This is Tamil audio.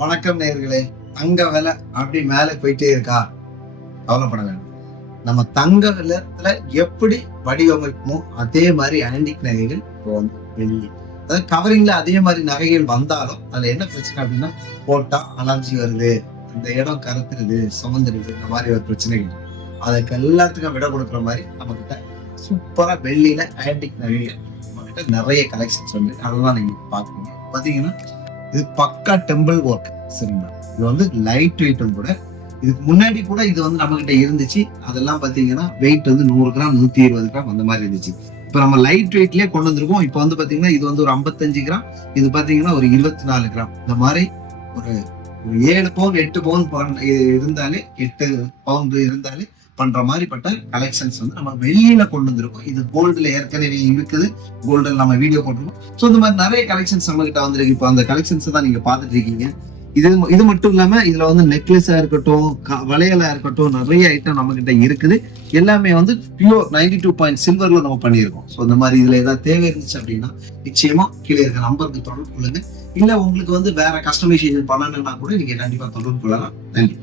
வணக்கம் நேயர்களே. தங்க விலை அப்படி மேல போயிட்டே இருக்கா? கவலைப்பட வேண்டாம். நம்ம தங்க விலத்துல எப்படி வடிவமைப்போமோ அதே மாதிரி ஆன்டிக் நகைகள் இப்போ வந்து வெள்ளி, அதாவது கவரிங்ல அதே மாதிரி நகைகள் வந்தாலும் அதுல என்ன பிரச்சனை அப்படின்னா, போட்டா அலர்ஜி வருது, அந்த இடம் கருத்துருது, சுமந்துருது, இந்த மாதிரி ஒரு பிரச்சனைகள். அதுக்கு எல்லாத்துக்கும் விட கொடுக்குற மாதிரி நம்ம கிட்ட சூப்பரா வெள்ளியில ஆன்டிக் நகைகள் நம்ம கிட்ட நிறைய கலெக்ஷன்ஸ் வந்து அதெல்லாம் நீங்க பாக்குறீங்க. பாத்தீங்கன்னா இது பக்கா டெம்பிள் ஒர்க். சரிங்களா? இது வந்து லைட் வெயிட்டும் கூட. இதுக்கு முன்னாடி கூட இது வந்து நம்ம கிட்ட இருந்துச்சு. அதெல்லாம் பாத்தீங்கன்னா வெயிட் வந்து 100 கிராம் 120 கிராம் அந்த மாதிரி இருந்துச்சு. இப்ப நம்ம லைட் வெயிட்லயே கொண்டு வந்திருக்கோம். இப்ப வந்து பாத்தீங்கன்னா இது வந்து ஒரு 55 கிராம், இது பாத்தீங்கன்னா ஒரு 24 கிராம். இந்த மாதிரி ஒரு 7 பவுன் 8 பவுன் இருந்தாலே 8 பவுன் இருந்தாலே பண்ற மாதிரிப்பட்ட கலெக்ஷன்ஸ் வந்து நம்ம வெளியில கொண்டு வந்திருக்கோம். இது கோல்டுல ஏற்கனவே இருக்குது. கோல்டுல நம்ம வீடியோ போட்டிருக்கோம். ஸோ இந்த மாதிரி நிறைய கலெக்ஷன்ஸ் நம்ம கிட்ட வந்திருக்கு. இப்போ அந்த கலெக்ஷன்ஸ் தான் நீங்க பாத்துட்டு இருக்கீங்க. இது மட்டும் இல்லாம இதுல வந்து நெக்லஸா இருக்கட்டும், வளையலா இருக்கட்டும், நிறைய ஐட்டம் நம்ம கிட்ட இருக்குது. எல்லாமே வந்து பியூர் 92 பாயிண்ட் சில்வர்ல நம்ம பண்ணியிருக்கோம். ஸோ இந்த மாதிரி இதுல ஏதாவது தேவை இருந்துச்சு அப்படின்னா நிச்சயமா கீழே இருக்க நம்பருக்கு தொடர்பு கொள்ளுங்க. இல்ல உங்களுக்கு வந்து வேற கஸ்டமைசேஷன் பண்ணணும்னா கூட நீங்க கண்டிப்பா தொடர்பு கொள்ளலாம். நன்றி.